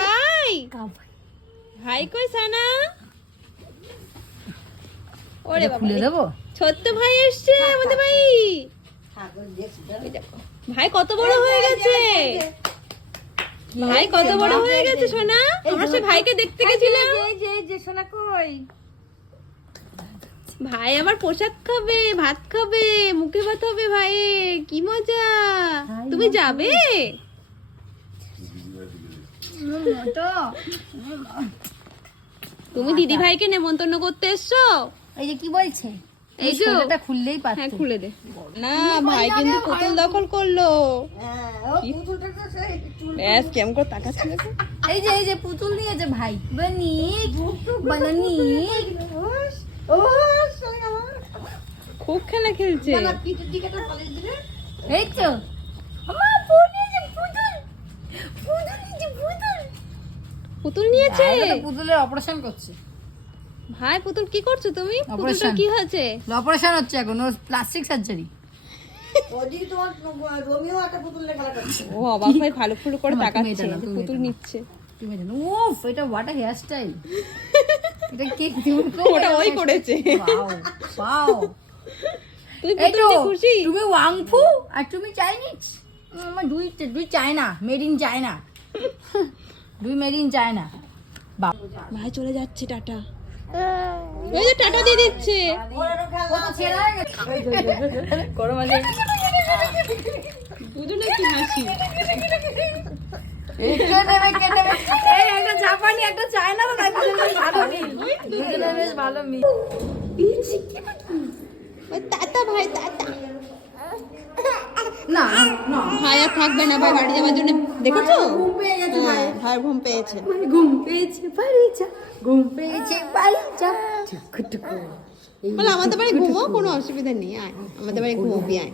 ভাই ভাই কই সানা? ওরে বাবা, খুলে দেবো? ছোট্ট ভাই এসছে আমাদের ভাই। ভাই কত বড় হয়ে গেছে, ভাই কত বড় হয়ে গেছে সোনা। আমরা সে ভাইকে দেখতে গেছিলাম। এই যে সোনা কই? ভাই আমার পোশাক খাবে, ভাত খাবে, মুখে ভাত হবে ভাই, কি মজা। তুমি যাবে? তুমি দিদি ভাইকে নেমন্তন্ন করতে এসছো? এই যে কি বলছে? এই যে এটা খুললেই পারতো। হ্যাঁ খুলে দে না। ভাই কিন্তু পুতুল দখল করলো। ব্যাস কেমন করে তাকাচ্ছে দেখো। এই যে পুতুল নিয়েছে ভাই। বানি বানানি খুব খেলা খেলছে। এই তো আমা পুতুল নিয়েছে পুতুল। পুতুল নিয়েছে? পুতুলের অপারেশন করছে। ভাই পুতুল কি করছো তুমি? পুতুলটা কি হয়েছে? অপারেশন হচ্ছে এখন, ওর প্লাস্টিক সার্জারি। ও অবাক হয়ে ভালো ফুলো করে তাকাচ্ছে যে পুতুল নিচ্ছে। তুমি জানো উফ এটা হোয়াট আ হেয়ার স্টাইল। এটা কে ওটা ওই করেছে। Wow wow. তুই পুতুল খুশি? তুমি ওয়াংফু আর তুমি চাইনিজ। আমার দুই চায়না, মেড ইন চায়না। দুই মেড ইন চায়না। ভাই চলে যাচ্ছে, টাটা। এই যে টাটা দিয়ে দিচ্ছে। গরম আছে। দুজনে কি হাসি। এই একটা জাপানি একটা চায়না তো তাই ভালো মিল। দুজনে বেশ ভালো মিল। টাটা ভাই, টাটা। না না ভাই আর থাকবে না, ভাই বাড়ি যাওয়ার জন্য। দেখেছো ঘুম পেয়ে গেছে ভাই। ভাই ঘুম পেয়েছে। ঘুম পেয়েছে বাড়ি যা, ঘুম পেয়েছে বাড়ি যা। টুকু টুকু। বলে আমাদের বাড়ি ঘুমো, কোনো অসুবিধা নেই, আয় আমাদের বাড়ি ঘুমোবি, আয়।